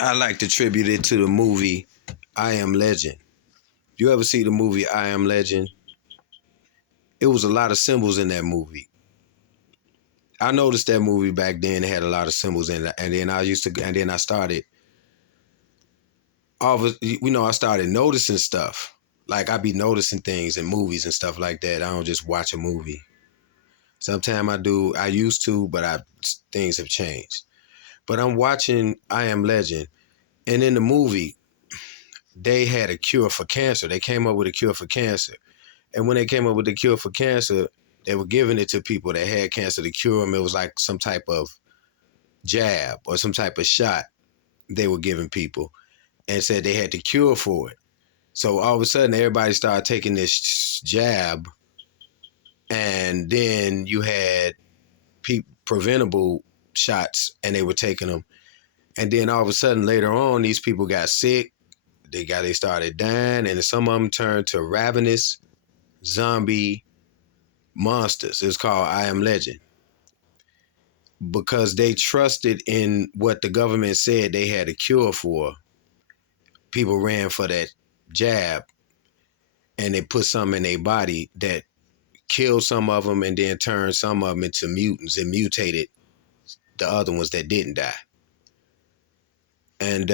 I like to attribute it to the movie I Am Legend. You ever see the movie I Am Legend? It was a lot of symbols in that movie. I noticed that movie back then. It had a lot of symbols in it, and then I started. I started noticing stuff. Like I be noticing things in movies and stuff like that. I don't just watch a movie. Sometimes I do. I used to, but things have changed. But I'm watching I Am Legend, and in the movie, they had a cure for cancer. They came up with a cure for cancer. And when they came up with the cure for cancer, they were giving it to people that had cancer to cure them. It was like some type of jab or some type of shot they were giving people and said they had the cure for it. So all of a sudden, everybody started taking this jab, and then you had preventable shots, and they were taking them. And then all of a sudden, later on, these people got sick. They started dying, and some of them turned to ravenous zombie monsters. It's called I Am Legend because they trusted in what the government said they had a cure for. People ran for that jab, and they put something in their body that killed some of them and then turned some of them into mutants and mutated the other ones that didn't die. And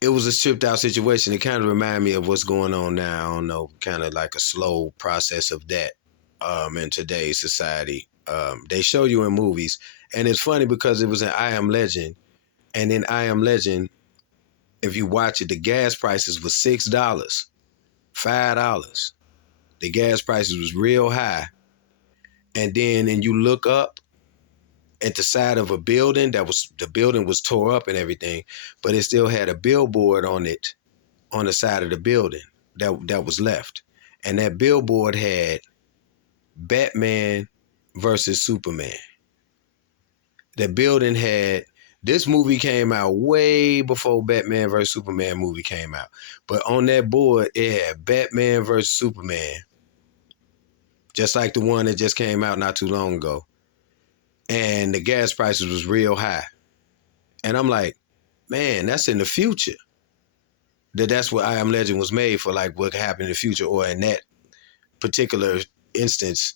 it was a stripped out situation. It kind of reminded me of what's going on now. I don't know, kind of like a slow process of that in today's society. They show you in movies. And it's funny because it was in I Am Legend. And in I Am Legend, if you watch it, the gas prices was $6, $5. The gas prices was real high. And you look up at the side of a building the building was tore up and everything, but it still had a billboard on it on the side of the building that was left. And that billboard had Batman versus Superman. The building had, this movie came out way before Batman versus Superman movie came out. But on that board, it had Batman versus Superman. Just like the one that just came out not too long ago. And the gas prices was real high. And I'm like, man, that's in the future. That's what I Am Legend was made for, like what happened in the future. Or in that particular instance,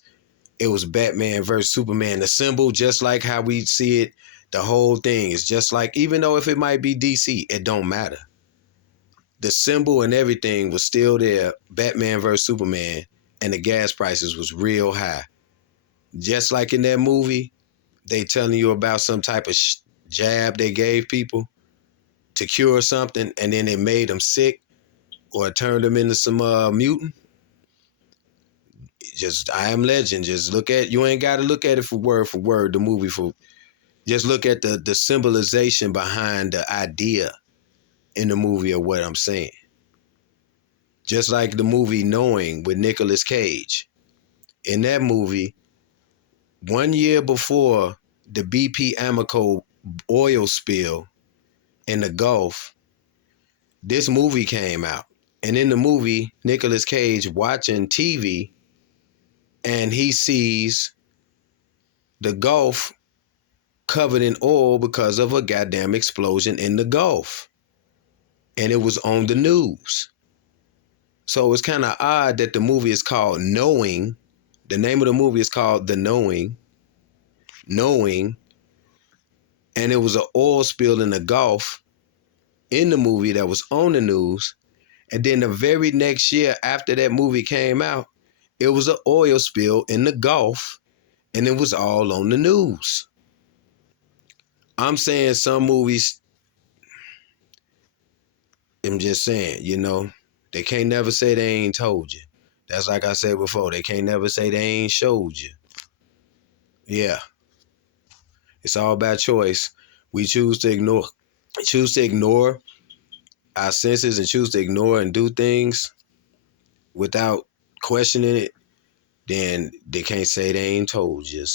it was Batman versus Superman. The symbol, just like how we see it, the whole thing is just like, even though if it might be DC, it don't matter. The symbol and everything was still there, Batman versus Superman, and the gas prices was real high. Just like in that movie, they telling you about some type of jab they gave people to cure something, and then it made them sick or turned them into some mutant. Just I Am Legend. Just look at, you ain't got to look at it for word, the movie for, just look at the symbolization behind the idea in the movie of what I'm saying. Just like the movie Knowing with Nicolas Cage. In that movie, 1 year before the BP Amoco oil spill in the Gulf, this movie came out. And in the movie, Nicolas Cage watching TV, and he sees the Gulf covered in oil because of a goddamn explosion in the Gulf. And it was on the news. So it's kind of odd that the movie is called Knowing. The name of the movie is called The Knowing. Knowing. And it was an oil spill in the Gulf in the movie that was on the news. And then the very next year after that movie came out, it was an oil spill in the Gulf, and it was all on the news. I'm saying some movies, I'm just saying, they can't never say they ain't told you. That's like I said before, they can't never say they ain't showed you. Yeah. It's all about choice. We choose to ignore our senses and choose to ignore and do things without questioning it, then they can't say they ain't told you.